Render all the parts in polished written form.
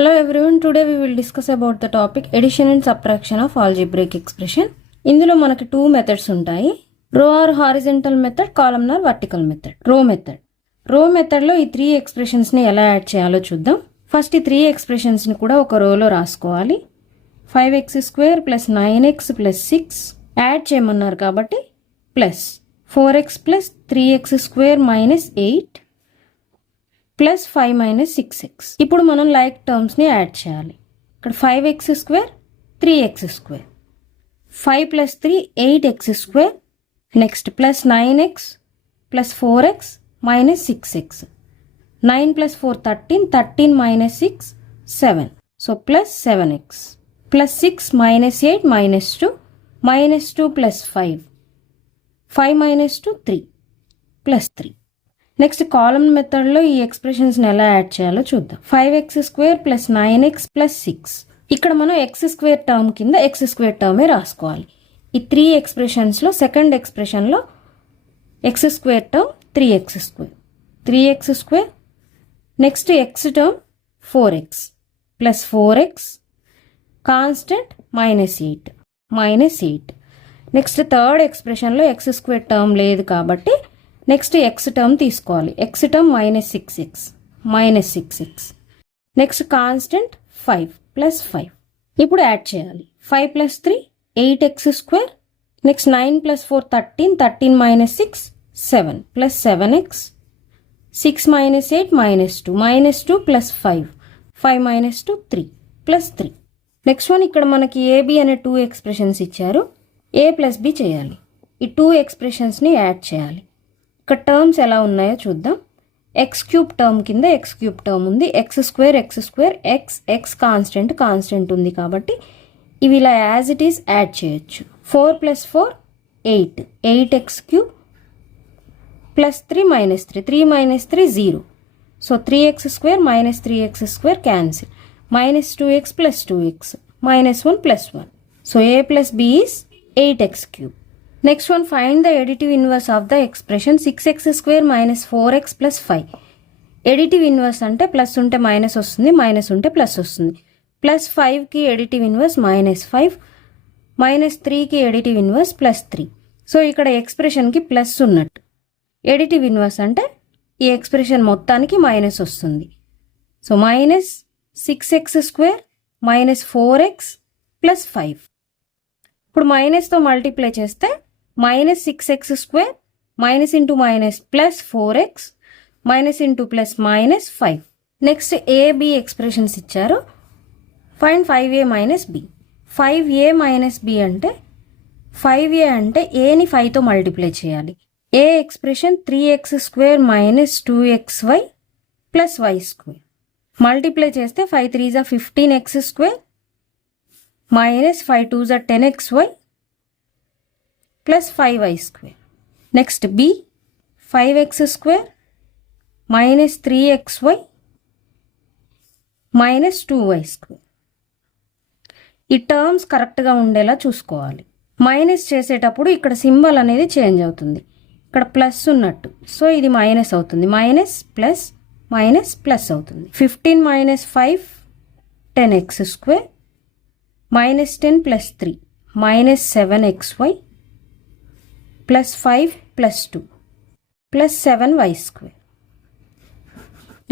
Hello everyone, today we will discuss about the topic addition and subtraction of algebraic expression. ఇందులో మనకి 2 methods ఉంటాయి. రో are horizontal method, columnar vertical method. రో method లో ఈ 3 expressions ని ఎలా యాడ్ చేయాలో చూద్దాం. ఫస్ట్ ఈ 3 ఎక్స్ప్రెషన్స్ ని కూడా ఒక రోలో రాసుకోవాలి. 5x² + 9x + 6 యాడ్ చేయమన్నారు కాబట్టి plus 4x + 3x² - 8 plus 5 - 6x. ఇప్పుడు మనం లైక్ టర్మ్స్ ని యాడ్ చేయాలి. ఇక్కడ 5x², 3x², 5 + 3 8x², next plus 9x plus 4x - 6x, 9 + 4 13, 13 - 6 7, so plus 7x plus 6 - 8 -2, -2 + 5, 5 - 2 3 plus 3. Next column మెథడ్లో ఈ ఎక్స్ప్రెషన్స్ని ఎలా యాడ్ చేయాలో చూద్దాం. 5x² + 9x + 6. ఇక్కడ మనం x² టర్మ్ కింద x² టర్మే రాసుకోవాలి. ఈ 3 ఎక్స్ప్రెషన్స్లో సెకండ్ ఎక్స్ప్రెషన్లో x² term 3x², next x term 4x + 4x constant -8. Next third ఎక్స్ప్రెషన్లో x² టర్మ్ లేదు కాబట్టి నెక్స్ట్ x టర్మ్ తీసుకోవాలి. x term -6x, next constant 5 + 5. ఇప్పుడు యాడ్ చేయాలి. 5 + 3 8x², next 9 + 4 13, 13 - 6 7 plus 7x, 6 - 8 -2, -2 + 5, 5 - 2 3 plus 3. Next one ఇక్కడ మనకి AB అనే 2 ఎక్స్ప్రెషన్స్ ఇచ్చారు. A + B చేయాలి. ఈ 2 ఎక్స్ప్రెషన్స్ని యాడ్ చేయాలి. ఇక్కడ టర్మ్స్ ఎలా ఉన్నాయో చూద్దాం. x³ టర్మ్ కింద x³ టర్మ్ ఉంది. x² x కాన్స్టెంట్ ఉంది కాబట్టి ఇవి ఇలా యాజ్ ఇట్ ఈస్ యాడ్ చేయొచ్చు. 4 + 4 8, 8x³ + 3 - 3, 3 - 3 0, so 3x² - 3x² cancel, -2x + 2x, -1 + 1, so A + B is 8x³. Next one, find the additive inverse of the expression 6x² - 4x + 5. Additive inverse అంటే plus ఉంటే minus వస్తుంది, minus ఉంటే plus వస్తుంది. +5కి additive inverse -5, -3కి additive inverse +3. So ఇక్కడ ఎక్స్ప్రెషన్కి plus ఉన్నట్టు. Additive inverse అంటే ఈ ఎక్స్ప్రెషన్ మొత్తానికి మైనస్ వస్తుంది. So -6x² - 4x + 5. ఇప్పుడు మైనస్తో మల్టిప్లై చేస్తే -6x² - into +4x into +-5. Next AB expressions ఇచ్చారు. Find 5a - b. 5a - b అంటే 5a అంటే ఏని 5తో మల్టిప్లై చేయాలి. ఏ expression 3x² - 2xy + y². Multiply చేస్తే 5 3 = 15x² -5 2 = 10xy + 5y². Next B 5x² - 3xy - 2y². ఈ terms కరెక్ట్గా ఉండేలా చూసుకోవాలి. మైనస్ చేసేటప్పుడు ఇక్కడ సింబల్ అనేది చేంజ్ అవుతుంది. ఇక్కడ ప్లస్ ఉన్నట్టు, సో ఇది మైనస్ అవుతుంది. మైనస్ అవుతుంది. 15 - 5 10x² -10 + 3 -7xy +5 + 2 +7y².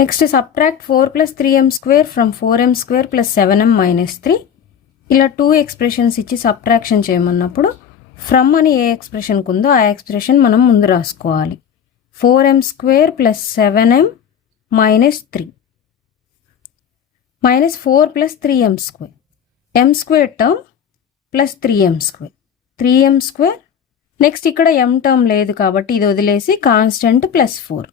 Next subtract 4 + 3m² from 4m² + 7m - 3. ఇలా 2 ఎక్స్ప్రెషన్స్ ఇచ్చి సబ్ట్రాక్షన్ చేయమన్నప్పుడు ఫ్రమ్ అని ఏ ఎక్స్ప్రెషన్ ఉందో ఆ ఎక్స్ప్రెషన్ మనం ముందు రాసుకోవాలి. 4m² + 7m - 3 -4 + 3m², m² term + 3m². Next ఇక్కడ m టర్మ్ లేదు కాబట్టి ఇది వదిలేసి కాన్స్టెంట్ +4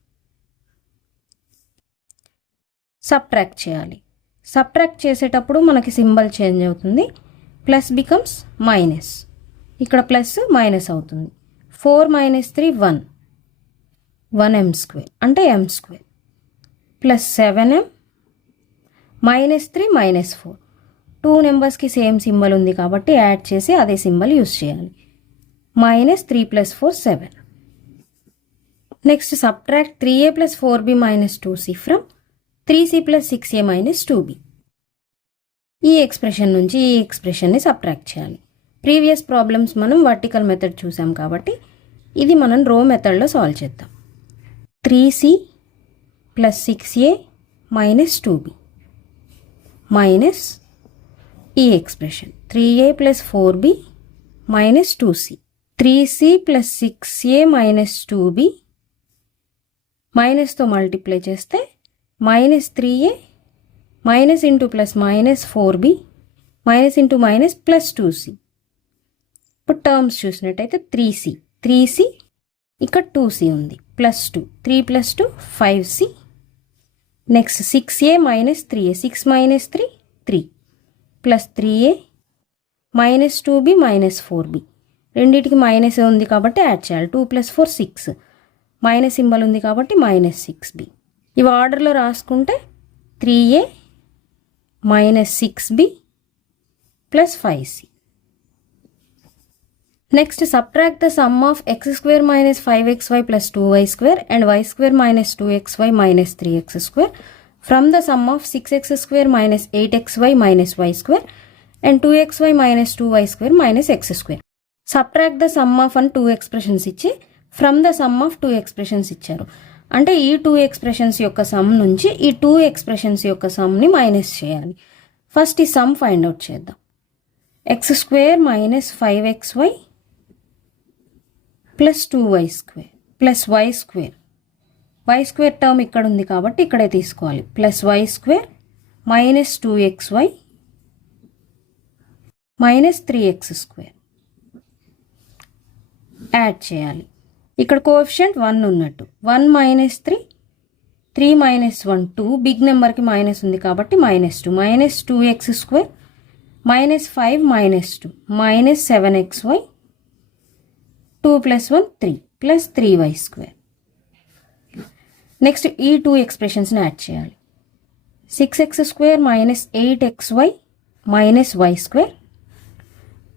సబ్ట్రాక్ట్ చేయాలి. సబ్ట్రాక్ట్ చేసేటప్పుడు మనకి సింబల్ చేంజ్ అవుతుంది. ప్లస్ బికమ్స్ మైనస్, ఇక్కడ ప్లస్ మైనస్ అవుతుంది. 4 - 3 1, 1m² అంటే m² +7m -3 -4. 2 నెంబర్స్కి సేమ్ సింబల్ ఉంది కాబట్టి యాడ్ చేసి అదే సింబల్ యూజ్ చేయాలి. -3 + 4 7. Next subtract 3a + 4b - 2c from 3c + 6a - 2b. ఈ ఎక్స్ప్రెషన్ నుంచి ఈ ఎక్స్ప్రెషన్ని సబ్ట్రాక్ట్ చేయాలి. ప్రీవియస్ ప్రాబ్లమ్స్ మనం వర్టికల్ మెథడ్ చూసాం కాబట్టి ఇది మనం రో మెథడ్లో సాల్వ్ చేద్దాం. 3c + 6a - 2b మైనస్ ఈ expression 3a + 4b - 2c. 3c + 6a - 2b మైనస్తో multiply చేస్తే -3a minus into plus -4b minus into minus plus 2c. ఇప్పుడు టర్మ్స్ చూసినట్టయితే 3c ఇక్కడ 2c ఉంది +2 3 + 2 5c. Next 6a - 3a 6 - 3 3 plus 3a -2b -4b రెండింటికి minus ఉంది కాబట్టి add చేయాలి. 2 + 4 6 minus symbol ఉంది కాబట్టి -6b. ఇవి ఆర్డర్లో రాసుకుంటే 3a -6b + 5c. Next, subtract the sum of x square minus 5xy plus 2y square and y square minus 2xy minus 3x square from the sum of 6x square minus 8xy minus y square and 2xy minus 2y square minus x square. Subtract the sum of and 2 expressions ఇచ్చి from the sum of 2 expressions ఇచ్చారు. అంటే ఈ 2 expressions యొక్క some నుంచి ఈ 2 expressions యొక్క సమ్ని minus చేయాలి. First ఈ సమ్ ఫైండ్ అవుట్ చేద్దాం. x² minus 5xy plus 2y square plus y square. y square term ఇక్కడ ఉంది కాబట్టి ఇక్కడే తీసుకోవాలి. Plus y square minus 2xy minus 3x square yard చేయాలి. ఇక్కడ కోఎఫిషియంట్ 1 ఉన్నట్టు 1 - 3 3 - 1 2 బిగ్ నెంబర్కి మైనస్ ఉంది కాబట్టి -2 minus 2x square minus 5 -2 minus 7xy 2 + 1 3 plus 3y square. Next ఈ 2 ఎక్స్ప్రెషన్స్ని యాడ్ చేయాలి. 6x square minus 8xy minus y square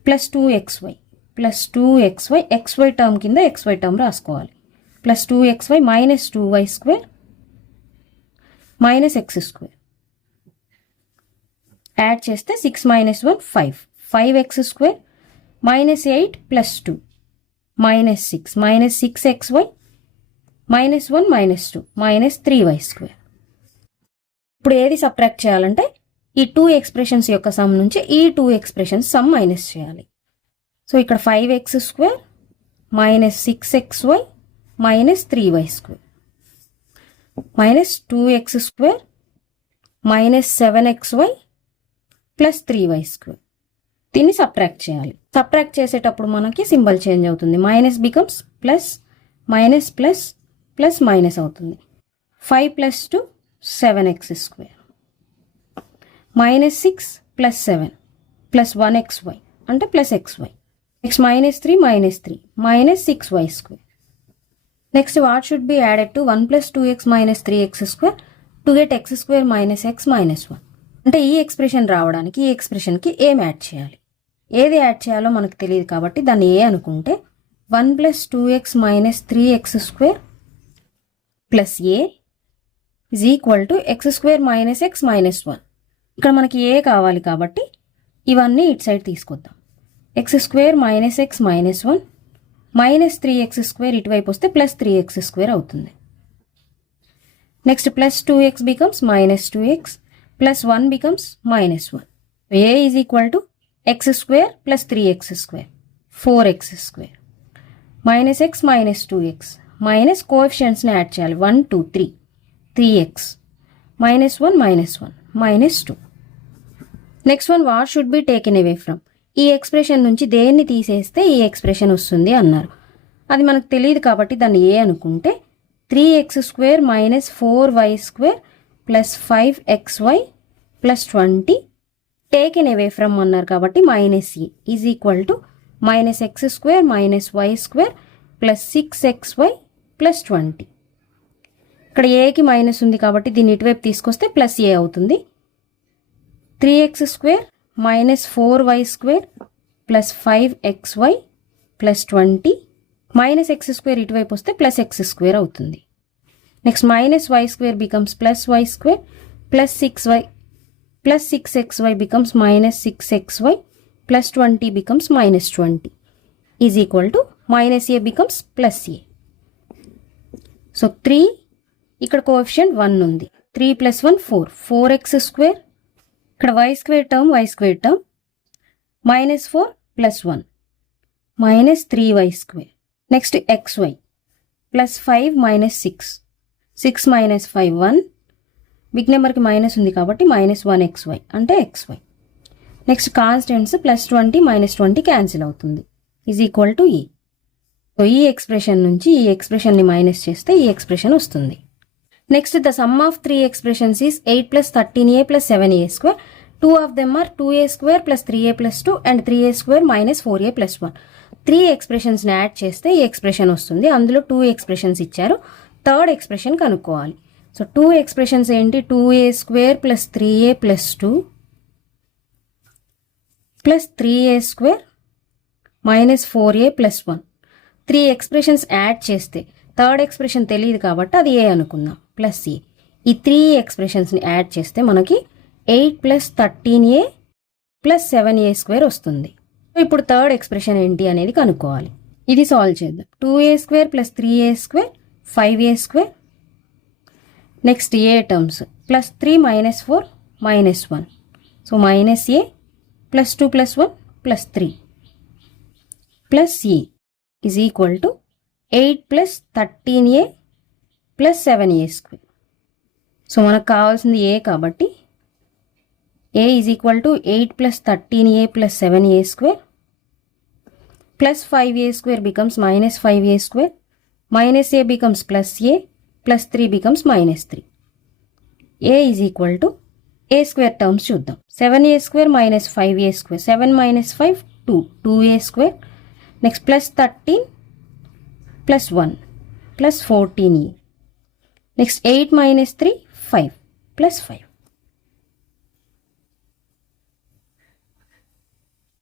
plus 2xy plus 2xy xy term కింద xy term రాసుకోవాలి. Plus 2xy minus 2y square minus x square yard చేస్తే 6 - 1 5 5x square minus 8 plus 2 minus 6 minus 6xy minus 1 minus 2 minus 3y square. ఇప్పుడు ఏది subtract చేయాలంటే ఈ 2 expressions యొక్క some నుంచి ఈ 2 ఎక్స్ప్రెషన్స్ సమ్ మైనస్ చేయాలి. సో ఇక్కడ 5x square minus 6xy minus 3y square minus 2x square minus 7xy plus 3y square. దీన్ని సబ్ట్రాక్ట్ చేయాలి. సబ్ట్రాక్ట్ చేసేటప్పుడు మనకి సింబల్ చేంజ్ అవుతుంది. Minus becomes plus minus plus plus minus అవుతుంది. 5 + 2 7x square minus 6 plus 7 plus 1xy అంటే plus xy. Next -3 -3 minus 6y square. Next what should be added to 1 + 2x minus 3x square to get x square minus x minus 1. అంటే ఈ expression రావడానికి ఈ ఎక్స్ప్రెషన్కి ఏం add చేయాలి? ఏది add చేయాలో మనకు తెలియదు కాబట్టి దాన్ని ఏ అనుకుంటే 1 + 2x minus 3x square plus A is equal to x square minus x minus 1. ఇక్కడ మనకి ఏ కావాలి కాబట్టి ఇవన్నీ ఇటు సైడ్ తీసుకొద్దాం. x square minus x minus 1 minus 3x square ఇటువైపు వస్తే ప్లస్ 3x స్క్వేర్ అవుతుంది. Next plus 2x becomes minus 2x plus 1 becomes minus 1. A is equal to x square plus 3x square 4x square minus x minus 2x minus కోఎఫిషియంట్స్ని add చేయాలి. 1 2 3 3x minus 1 minus 1 minus 2. Next one what should be taken away from. ఈ expression నుంచి దేన్ని తీసేస్తే ఈ expression వస్తుంది అన్నారు. అది మనకు తెలియదు కాబట్టి దాన్ని ఏ అనుకుంటే 3x square minus 4y square plus 5xy plus 20 taken away from అన్నారు కాబట్టి minus A is equal to minus x square minus y square plus 6xy plus 20. ఇక్కడ ఏకి మైనస్ ఉంది కాబట్టి దీన్ని ఇటువైపు తీసుకొస్తే ప్లస్ ఏ అవుతుంది. 3x square minus 4y square plus 5xy plus 20 minus x square ఇటువైపు వస్తే ప్లస్ x స్క్వేర్ అవుతుంది. Next minus y square becomes plus y square plus 6y plus 6xy becomes minus 6xy plus 20 becomes minus 20 is equal to minus a becomes plus a. So 3 ఇక్కడ coefficient 1 ఉంది. 3 plus 1 4. 4x square. ఇక్కడ y square term minus 4 plus 1 minus 3y square. Next xy plus 5 minus 6. 6 minus 5 1. Big నెంబర్కి minus ఉంది కాబట్టి minus 1xy అంటే xy. Next constants plus 20 minus 20 cancel అవుతుంది is equal to ఈ. So ఈ expression నుంచి ఈ ఎక్స్ప్రెషన్ని మైనస్ చేస్తే ఈ ఎక్స్ప్రెషన్ వస్తుంది. Next the sum of 3 expressions is 8 plus 13a plus 7a square. 2 of them are 2a square plus 3a plus 2 and 3a square minus 4a plus 1. 3 ఎక్స్ప్రెషన్స్ని add చేస్తే ఈ expression వస్తుంది. అందులో 2 ఎక్స్ప్రెషన్స్ ఇచ్చారు. థర్డ్ ఎక్స్ప్రెషన్ కనుక్కోవాలి. So 2 expressions ఏంటి? 2a square plus 3a plus 2 plus 3a square minus 4a plus 1. 3 expressions add చేస్తే third expression తెలియదు కాబట్టి అది ఏ అనుకుందాం ప్లస్ ఏ. ఈ 3 ఎక్స్ప్రెషన్స్ని యాడ్ చేస్తే మనకి 8 plus 13a plus 7a square వస్తుంది. ఇప్పుడు థర్డ్ ఎక్స్ప్రెషన్ ఏంటి అనేది కనుక్కోవాలి. ఇది సాల్వ్ చేద్దాం. 2a square plus 3a square 5a square. Next A terms plus 3 minus 4 minus 1. So minus A plus 2 plus 1 plus 3 plus a is equal to 8 plus 13a plus 7a square. So మనకు కావాల్సింది ఏ కాబట్టి a is equal to 8 plus 13a plus 7a square plus 5a square becomes minus 5a square minus a becomes plus a plus 3 becomes minus 3. a is equal to a square terms చూద్దాం. 7a square minus 5a square. 7 minus 5 2. 2a square. Next plus 13 plus 1 plus 14a. Next 8 minus 3 5 plus 5.